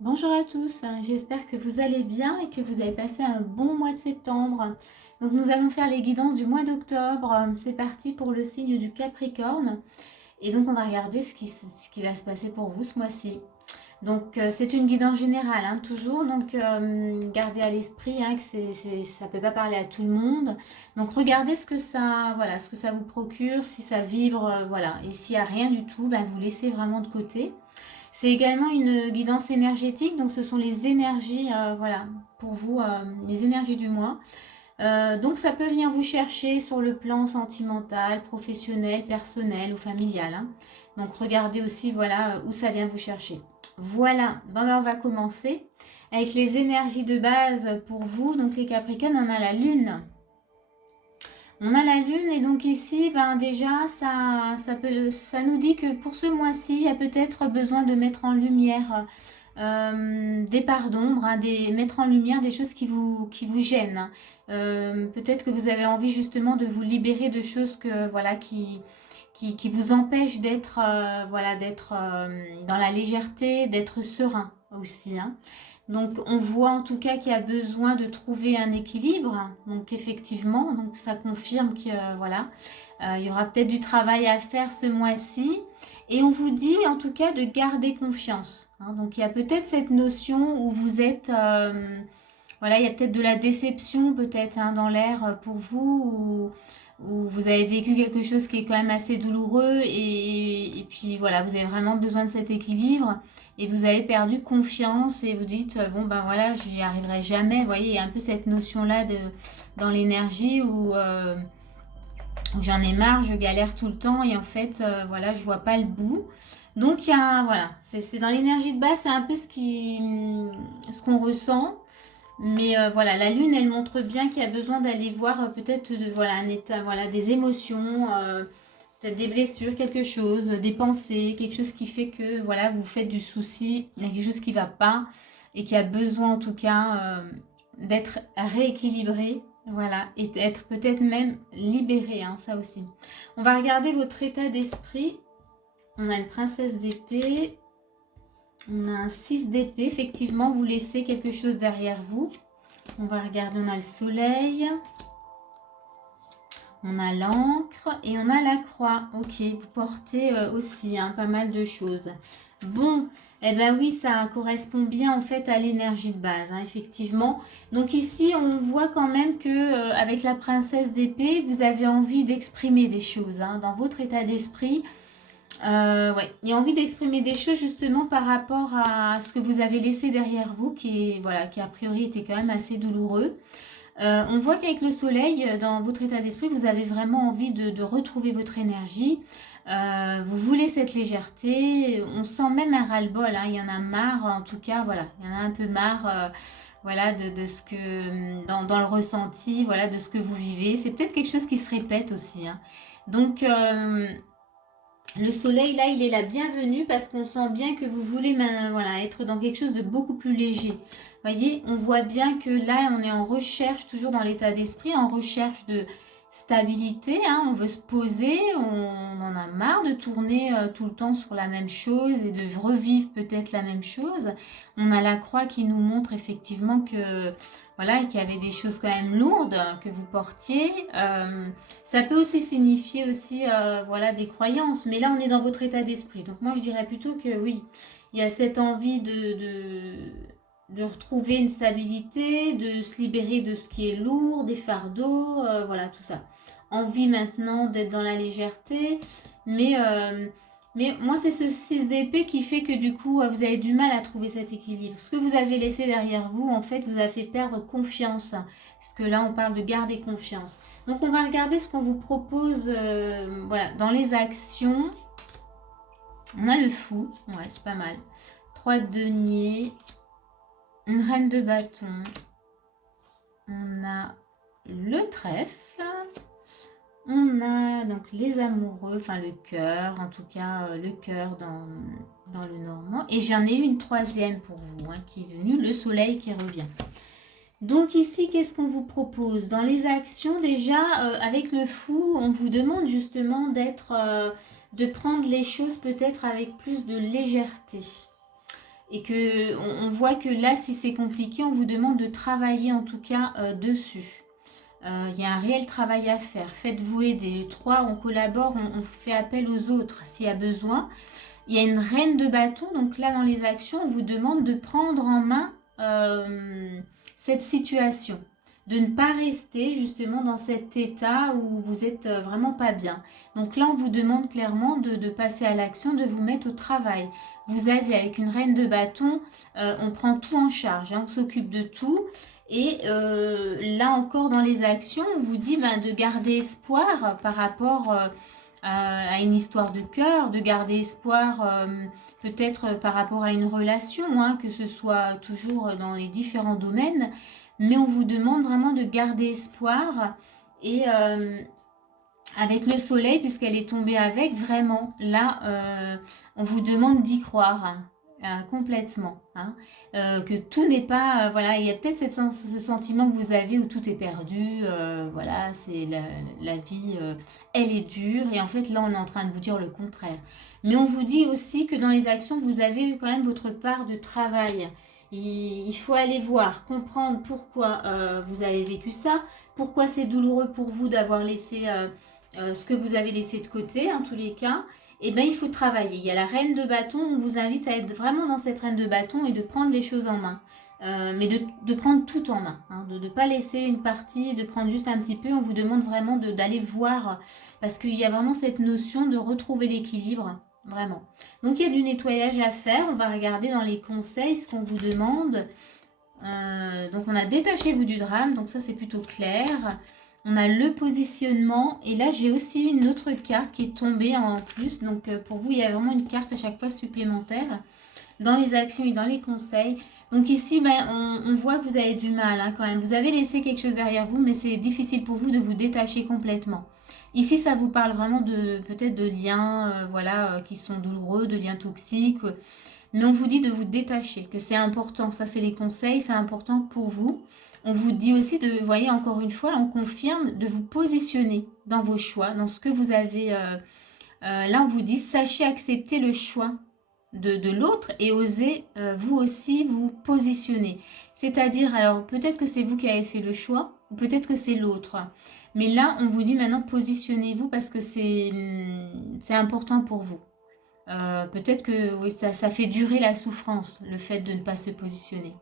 Bonjour à tous, j'espère que vous allez bien et que vous avez passé un bon mois de septembre. Donc nous allons faire les guidances du mois d'octobre. C'est parti pour le signe du Capricorne. Et donc on va regarder ce qui va se passer pour vous ce mois-ci. Donc c'est une guidance générale, hein, toujours. Donc gardez à l'esprit que ça ne peut pas parler à tout le monde. Donc regardez ce que ça vous procure, si ça vibre, voilà. Et s'il n'y a rien du tout, vous laissez vraiment de côté. C'est également une guidance énergétique, donc ce sont les énergies, voilà, pour vous, les énergies du mois. Donc ça peut venir vous chercher sur le plan sentimental, professionnel, personnel ou familial, hein. Donc regardez aussi, voilà, où ça vient vous chercher. Voilà, on va commencer avec les énergies de base pour vous. Donc les Capricornes, on a la Lune. On a la Lune et donc ici, déjà, ça nous dit que pour ce mois-ci, il y a peut-être besoin de mettre en lumière des parts d'ombre, mettre en lumière des choses qui vous gênent, hein. Peut-être que vous avez envie justement de vous libérer de choses voilà, qui vous empêchent d'être voilà, d'être dans la légèreté, d'être serein aussi, hein. Donc on voit en tout cas qu'il y a besoin de trouver un équilibre. Donc effectivement, donc ça confirme que voilà, il y aura peut-être du travail à faire ce mois-ci. Et on vous dit en tout cas de garder confiance, hein. Donc il y a peut-être cette notion où vous êtes, voilà, il y a peut-être de la déception peut-être, hein, dans l'air pour vous, où vous avez vécu quelque chose qui est quand même assez douloureux et puis voilà, vous avez vraiment besoin de cet équilibre et vous avez perdu confiance et vous dites bon voilà, j'y arriverai jamais. Vous voyez, il y a un peu cette notion là dans l'énergie où j'en ai marre, je galère tout le temps et en fait voilà, je vois pas le bout. Donc il y a voilà, c'est dans l'énergie de base, c'est un peu ce qu'on ressent. Mais voilà, la lune, elle montre bien qu'il y a besoin d'aller voir peut-être voilà, un état, voilà, des émotions, peut-être des blessures, quelque chose, des pensées, quelque chose qui fait que voilà, vous faites du souci, il y a quelque chose qui ne va pas et qui a besoin en tout cas d'être rééquilibré, voilà, et d'être peut-être même libéré, hein, ça aussi. On va regarder votre état d'esprit. On a une princesse d'épée. On a un 6 d'épée. Effectivement, vous laissez quelque chose derrière vous. On va regarder, on a le soleil, on a l'encre et on a la croix. Ok, vous portez aussi pas mal de choses. Bon, eh ben oui, ça correspond bien en fait à l'énergie de base, hein, effectivement. Donc ici, on voit quand même que avec la princesse d'épée, vous avez envie d'exprimer des choses, hein, dans votre état d'esprit. Ouais, il y a envie d'exprimer des choses justement par rapport à ce que vous avez laissé derrière vous, voilà, qui a priori était quand même assez douloureux. On voit qu'avec le soleil, dans votre état d'esprit, vous avez vraiment envie de retrouver votre énergie. Vous voulez cette légèreté. On sent même un ras-le-bol, hein. Il y en a marre, en tout cas, voilà. Il y en a un peu marre, voilà, de ce que, dans le ressenti, voilà, de ce que vous vivez. C'est peut-être quelque chose qui se répète aussi, hein. Donc, le soleil, là, il est la bienvenue parce qu'on sent bien que vous voulez voilà, être dans quelque chose de beaucoup plus léger. Vous voyez, on voit bien que là, on est en recherche, toujours dans l'état d'esprit, en recherche de stabilité, hein. On veut se poser, on en a marre de tourner tout le temps sur la même chose et de revivre peut-être la même chose. On a la croix qui nous montre effectivement que voilà, qu'il y avait des choses quand même lourdes que vous portiez. Ça peut aussi signifier aussi voilà, des croyances, mais là on est dans votre état d'esprit. Donc moi je dirais plutôt que oui, il y a cette envie de retrouver une stabilité, de se libérer de ce qui est lourd, des fardeaux, voilà tout ça. Envie maintenant d'être dans la légèreté, mais, euh, mais moi c'est ce 6 d'épée qui fait que du coup vous avez du mal à trouver cet équilibre. Ce que vous avez laissé derrière vous, en fait, vous a fait perdre confiance. Parce que là on parle de garder confiance. Donc on va regarder ce qu'on vous propose voilà, dans les actions. On a le fou, ouais c'est pas mal. 3 de denier, une reine de bâton. On a le trèfle. On a donc les amoureux, enfin le cœur, en tout cas le cœur dans le normand. Et j'en ai une troisième pour vous, hein, qui est venue, le soleil qui revient. Donc ici, qu'est-ce qu'on vous propose? Dans les actions, déjà, avec le fou, on vous demande justement de prendre les choses peut-être avec plus de légèreté. et que on voit que là, si c'est compliqué, on vous demande de travailler en tout cas dessus. Il y a un réel travail à faire. Faites-vous aider. 3, on collabore, on fait appel aux autres s'il y a besoin. Il y a une reine de bâton, donc là dans les actions, on vous demande de prendre en main cette situation, de ne pas rester justement dans cet état où vous êtes vraiment pas bien. Donc là, on vous demande clairement de passer à l'action, de vous mettre au travail. Vous avez avec une reine de bâton, on prend tout en charge, hein, on s'occupe de tout. Et là encore dans les actions, on vous dit de garder espoir par rapport à une histoire de cœur, de garder espoir peut-être par rapport à une relation, hein, que ce soit toujours dans les différents domaines, mais on vous demande vraiment de garder espoir et avec le soleil, puisqu'elle est tombée avec, vraiment, là, on vous demande d'y croire, hein, complètement. Hein, que tout n'est pas... voilà, il y a peut-être ce sentiment que vous avez où tout est perdu. Voilà, c'est la vie, elle est dure. Et en fait, là, on est en train de vous dire le contraire. Mais on vous dit aussi que dans les actions, vous avez quand même votre part de travail. Il faut aller voir, comprendre pourquoi vous avez vécu ça, pourquoi c'est douloureux pour vous d'avoir laissé... ce que vous avez laissé de côté, en tous les cas, eh bien, il faut travailler. Il y a la reine de bâton, on vous invite à être vraiment dans cette reine de bâton et de prendre les choses en main. Mais de prendre tout en main, hein, de ne pas laisser une partie, de prendre juste un petit peu. On vous demande vraiment d'aller voir, parce qu'il y a vraiment cette notion de retrouver l'équilibre, vraiment. Donc, il y a du nettoyage à faire. On va regarder dans les conseils ce qu'on vous demande. Donc, on a détachez-vous du drame, donc ça, c'est plutôt clair. On a le positionnement et là j'ai aussi une autre carte qui est tombée en plus. Donc pour vous il y a vraiment une carte à chaque fois supplémentaire dans les actions et dans les conseils. Donc ici on voit que vous avez du mal hein, quand même. Vous avez laissé quelque chose derrière vous mais c'est difficile pour vous de vous détacher complètement. Ici ça vous parle vraiment de peut-être de liens voilà, qui sont douloureux, de liens toxiques. Mais on vous dit de vous détacher, que c'est important. Ça c'est les conseils, c'est important pour vous. On vous dit aussi de, vous voyez, encore une fois, on confirme de vous positionner dans vos choix, dans ce que vous avez. Là, on vous dit, sachez accepter le choix de l'autre et osez vous aussi vous positionner. C'est-à-dire, alors peut-être que c'est vous qui avez fait le choix, ou peut-être que c'est l'autre. Mais là, on vous dit maintenant, positionnez-vous parce que c'est important pour vous. Peut-être que oui, ça fait durer la souffrance, le fait de ne pas se positionner.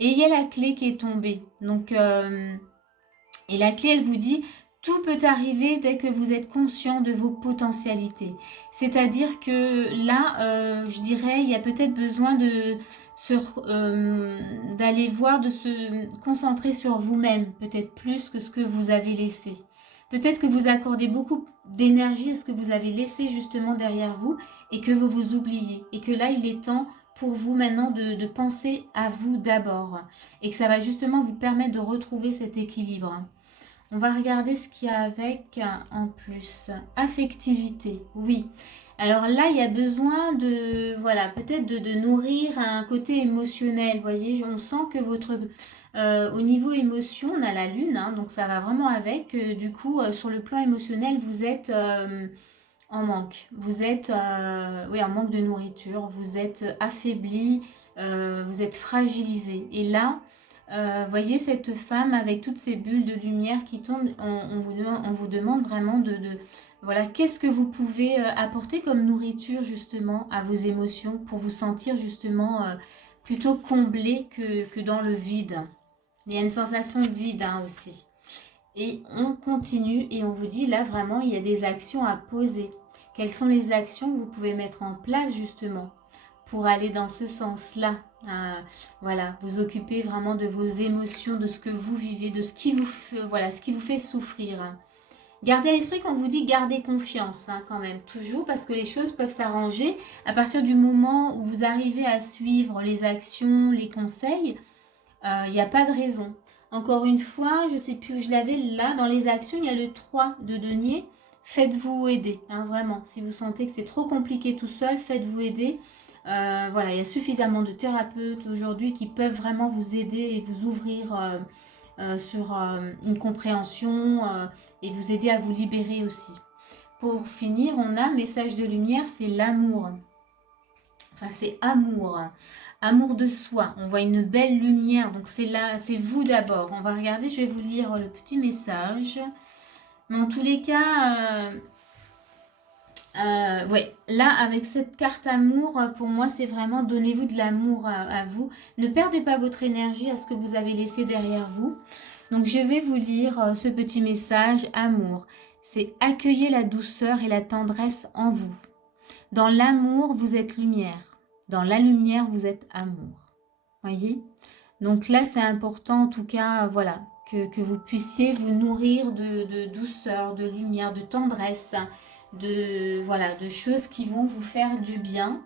Et il y a la clé qui est tombée. Donc, et la clé, elle vous dit, tout peut arriver dès que vous êtes conscient de vos potentialités. C'est-à-dire que là, je dirais, il y a peut-être besoin d'aller voir, de se concentrer sur vous-même, peut-être plus que ce que vous avez laissé. Peut-être que vous accordez beaucoup d'énergie à ce que vous avez laissé justement derrière vous et que vous vous oubliez. Et que là, il est temps pour vous maintenant de penser à vous d'abord. Et que ça va justement vous permettre de retrouver cet équilibre. On va regarder ce qu'il y a avec en plus. Affectivité, oui. Alors là, il y a besoin de, voilà, peut-être de nourrir un côté émotionnel. Vous voyez, on sent que au niveau émotion, on a la lune, hein, donc ça va vraiment avec. Du coup, sur le plan émotionnel, vous êtes en manque. Vous êtes oui, en manque de nourriture. Vous êtes affaibli, vous êtes fragilisé. Et là, voyez cette femme avec toutes ces bulles de lumière qui tombent, on vous demande vraiment voilà, qu'est-ce que vous pouvez apporter comme nourriture justement à vos émotions pour vous sentir justement plutôt comblé que dans le vide. Il y a une sensation de vide hein, aussi. Et on continue et on vous dit là vraiment il y a des actions à poser. Quelles sont les actions que vous pouvez mettre en place justement pour aller dans ce sens-là. Voilà, vous occupez vraiment de vos émotions, de ce que vous vivez, de ce qui vous fait souffrir. Gardez à l'esprit qu'on vous dit gardez confiance hein, quand même, toujours, parce que les choses peuvent s'arranger à partir du moment où vous arrivez à suivre les actions, les conseils. Il n'y a pas de raison. Encore une fois, je ne sais plus où je l'avais, là, dans les actions, il y a le 3 de denier. Faites-vous aider, hein, vraiment. Si vous sentez que c'est trop compliqué tout seul, faites-vous aider. Voilà, il y a suffisamment de thérapeutes aujourd'hui qui peuvent vraiment vous aider et vous ouvrir sur une compréhension et vous aider à vous libérer aussi. Pour finir, on a message de lumière, c'est l'amour. Enfin, c'est amour. amour de soi. On voit une belle lumière. Donc c'est là, c'est vous d'abord. On va regarder, je vais vous lire le petit message. Mais en tous les cas, ouais, là avec cette carte amour, pour moi c'est vraiment donnez-vous de l'amour à vous. Ne perdez pas votre énergie à ce que vous avez laissé derrière vous. Donc je vais vous lire ce petit message amour. C'est accueillez la douceur et la tendresse en vous. Dans l'amour, vous êtes lumière. Dans la lumière, vous êtes amour. Voyez? Donc là, c'est important, en tout cas, voilà, que vous puissiez vous nourrir de douceur, de lumière, de tendresse, voilà, de choses qui vont vous faire du bien.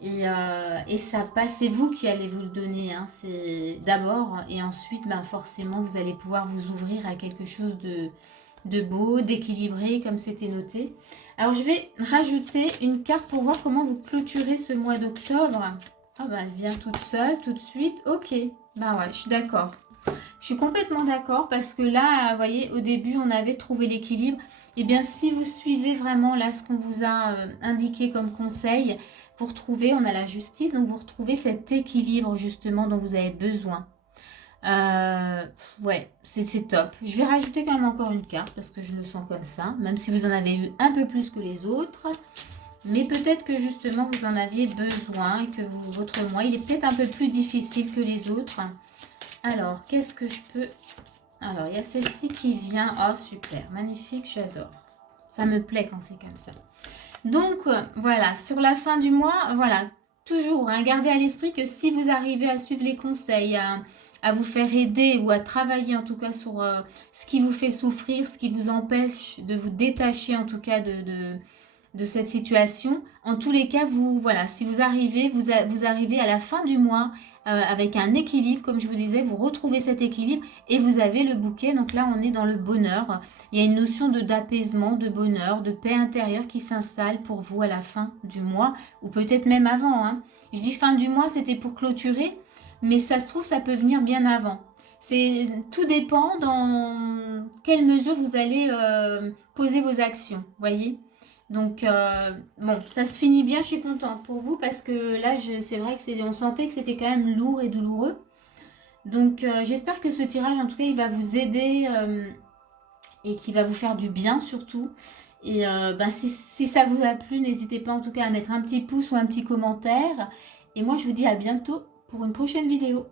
Et ça passe, c'est vous qui allez vous le donner, hein, c'est d'abord, et ensuite, ben, forcément, vous allez pouvoir vous ouvrir à quelque chose de beau, d'équilibré, comme c'était noté. Alors, je vais rajouter une carte pour voir comment vous clôturez ce mois d'octobre. Ah bah, elle vient toute seule, tout de suite. Ok, bah ouais, je suis d'accord. Je suis complètement d'accord parce que là, vous voyez, au début, on avait trouvé l'équilibre. Et bien, si vous suivez vraiment là ce qu'on vous a indiqué comme conseil, vous retrouvez, on a la justice, donc vous retrouvez cet équilibre justement dont vous avez besoin. Ouais, c'est top. Je vais rajouter quand même encore une carte parce que je le sens comme ça, même si vous en avez eu un peu plus que les autres. Mais peut-être que justement vous en aviez besoin et que votre mois, il est peut-être un peu plus difficile que les autres. Alors, qu'est-ce que je peux... Alors, il y a celle-ci qui vient. Oh, super, magnifique, j'adore. Ça me plaît quand c'est comme ça. Donc, voilà, sur la fin du mois, voilà, toujours, hein, gardez à l'esprit que si vous arrivez à suivre les conseils, à vous faire aider ou à travailler en tout cas sur ce qui vous fait souffrir, ce qui vous empêche de vous détacher en tout cas de cette situation. En tous les cas, voilà, si vous arrivez, vous arrivez à la fin du mois avec un équilibre, comme je vous disais, vous retrouvez cet équilibre et vous avez le bouquet. Donc là, on est dans le bonheur. Il y a une notion d'apaisement, de bonheur, de paix intérieure qui s'installe pour vous à la fin du mois ou peut-être même avant, hein. Je dis fin du mois, c'était pour clôturer, mais ça se trouve, ça peut venir bien avant. Tout dépend dans quelle mesure vous allez poser vos actions, voyez. Donc, bon, ça se finit bien, je suis contente pour vous parce que là, c'est vrai que on sentait que c'était quand même lourd et douloureux. Donc, j'espère que ce tirage, en tout cas, il va vous aider et qui va vous faire du bien surtout. Et ben, si ça vous a plu, n'hésitez pas en tout cas à mettre un petit pouce ou un petit commentaire. Et moi, je vous dis à bientôt pour une prochaine vidéo.